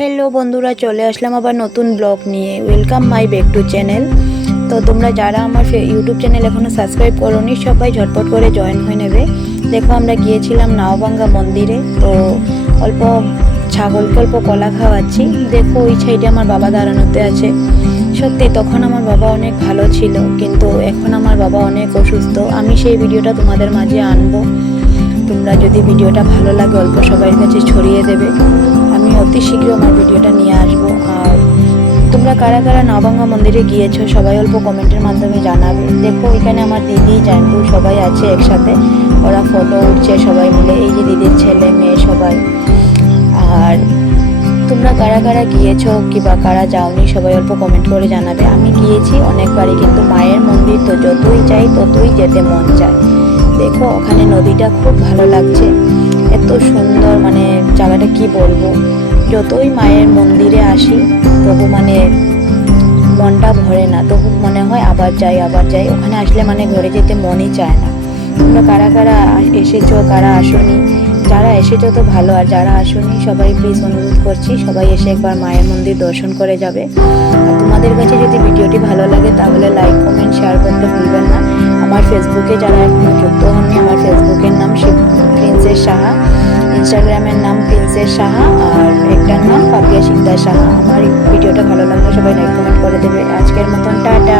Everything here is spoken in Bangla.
হ্যালো বন্ধুরা, চলে আসলাম আবার নতুন ব্লগ নিয়ে। Welcome my back to channel. তো তোমরা যারা আমার ইউটিউব চ্যানেল এখনও সাবস্ক্রাইব করোনি, সবাই ঝটপট করে জয়েন হয়ে নেবে। দেখো, আমরা গিয়েছিলাম নাওভাঙ্গা মন্দিরে। তো অল্প ছাগলকে অল্প কলা খাওয়াচ্ছি। দেখো, ওই সাইডে আমার বাবা দাঁড়ানোতে আছে। সত্যি তখন আমার বাবা অনেক ভালো ছিল, কিন্তু এখন আমার বাবা অনেক অসুস্থ। আমি সেই ভিডিওটা তোমাদের মাঝে আনবো। তোমরা যদি ভিডিওটা ভালো লাগে অল্প সবাইয়ের কাছে ছড়িয়ে দেবে। আমি অতি শীঘ্র আমার ভিডিওটা নিয়ে আসবো। আর তোমরা কারা কারা নাওভাঙ্গা মন্দিরে গিয়েছো সবাই অল্প কমেন্টের মাধ্যমে জানাবে। দেখো, এখানে আমার দিদি জানটু সবাই আছে একসাথে, ওরা ফটো উঠছে সবাই মিলে। এই যে দিদির ছেলে মেয়ে সবাই। আর তোমরা কারা কারা গিয়েছো কিংবা কারা যাওনি সবাই অল্প কমেন্ট করে জানাবে। আমি গিয়েছি অনেকবারই, কিন্তু মায়ের মন্দির তো যতই যাই ততই যেতে মন চায়। দেখো, ওখানে নদীটা খুব ভালো লাগছে, এত সুন্দর, মানে জায়গাটা কি বলবো। যতই মায়ের মন্দিরে আসি তবু মানে মনটা ভরে না, তবু মনে হয় আবার যাই আবার যাই। ওখানে আসলে মানে ঘরে যেতে মনই চায় না। তোমরা কারা কারা এসেছো, কারা আসোনি? যারা এসেছো তো ভালো, আর যারা আসোনি সবাই প্লিজ অনুরোধ করছি সবাই এসে একবার মায়ের মন্দির দর্শন করে যাবে। আর তোমাদের কাছে যদি ভিডিওটি ভালো লাগে তাহলে লাইক কমেন্ট শেয়ার করতে ভুলবেন না। আমার ফেসবুকে যারা এখনো যুক্ত হননি, আমার ফেসবুকের নাম প্রিন্সেস সাহা, ইনস্টাগ্রামের নাম প্রিন্সেস সাহা, আর একটার নাম পাপিয়া শিকদার সাহা। আমার ভিডিওটা ভালো লাগলে সবাই লাইক কমেন্ট করে দেবে। আজকের মতন টাটা।